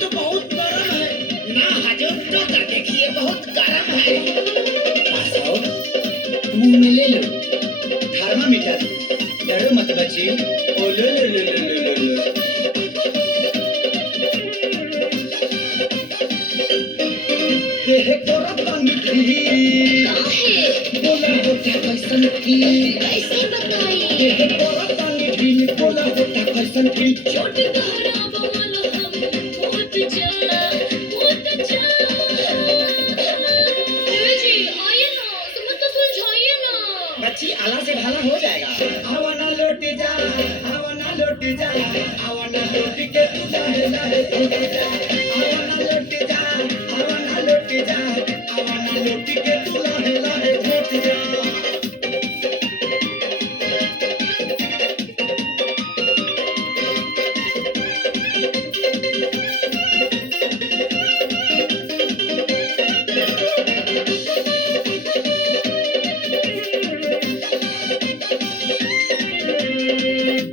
तो बहुत गर्म है। ना हजम तो देखिए बहुत गर्म है। मुंह में ले लो थर्मामीटर। डरो मत बच्ची। ओ लो लो लो लो लो लो लो। देह कोरा पानी की काहे बोला होता कैसन की कैसे बताई देह कोरा पानी की बोला होता कैसन की छोट तोहरा बवाल हम बहुत जा जी आइए ना समझ तो सुलझाइए ना बच्ची आला से भाला हो जाएगा। आवाना लौट जा आवाना लौट जा आवाना लौट के तू लहे लहे लौट जा आवाना लौट जा आवाना लौट जा आवाना लौट के तू लहे लहे लौट जा।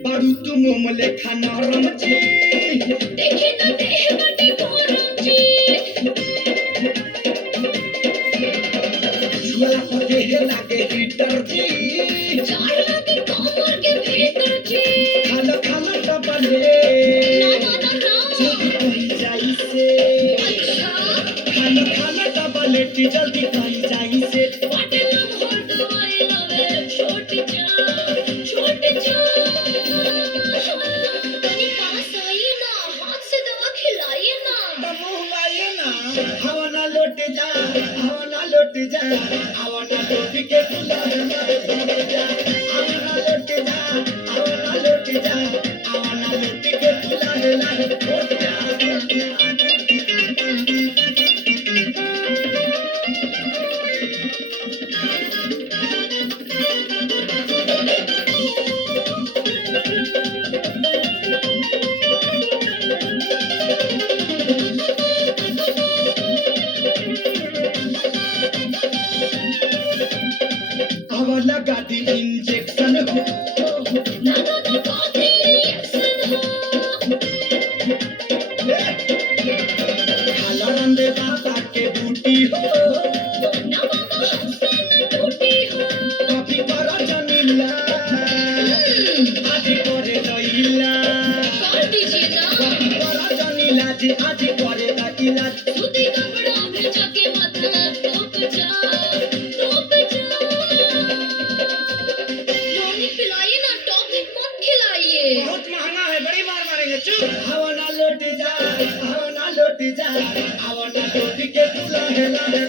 बारू तू मोमले खाना रमची देखे ना देह बटे कोरंजी झुला पके हे लागे हीटर जी चार लगे कमर के भीतर जी खाना खाना टपले ना ना ना ना जल्दी कहीं जाई से अच्छा खाना खाना टपले जल्दी कहीं जाई से वाटे लव हर दवाई लवे छोट जा तनी पास आइए ना हाथ से दवा खिलाइए ना मुंह ना हवाना लौट जा हवाना लौट जा हवाना लौट के तू लहे लहे लौट जा हवाना लौट जा हवाना लौट जा हवाना लौट के तू लहे लहे लौट जा। हवाला गाड़ी इंजेक्शन हो ना ना ना काफी रिएक्शन हो खाला रंदे बाबा के बूटी हो ना बाबा हमसे न टूटी हो कभी करा जमीला आज करे लइला कर दीजिए ना कभी करा जमीला जी आज करे लइला सूती कपड़ा भेजा के माथा टोप जा पानी पिलाइए ना टॉनिक मत खिलाइए बहुत महंगा है बड़ी मार मारेंगे चुप हवाना लौट जा हवाना लौट जा हवाना लौट के तू लहे लहे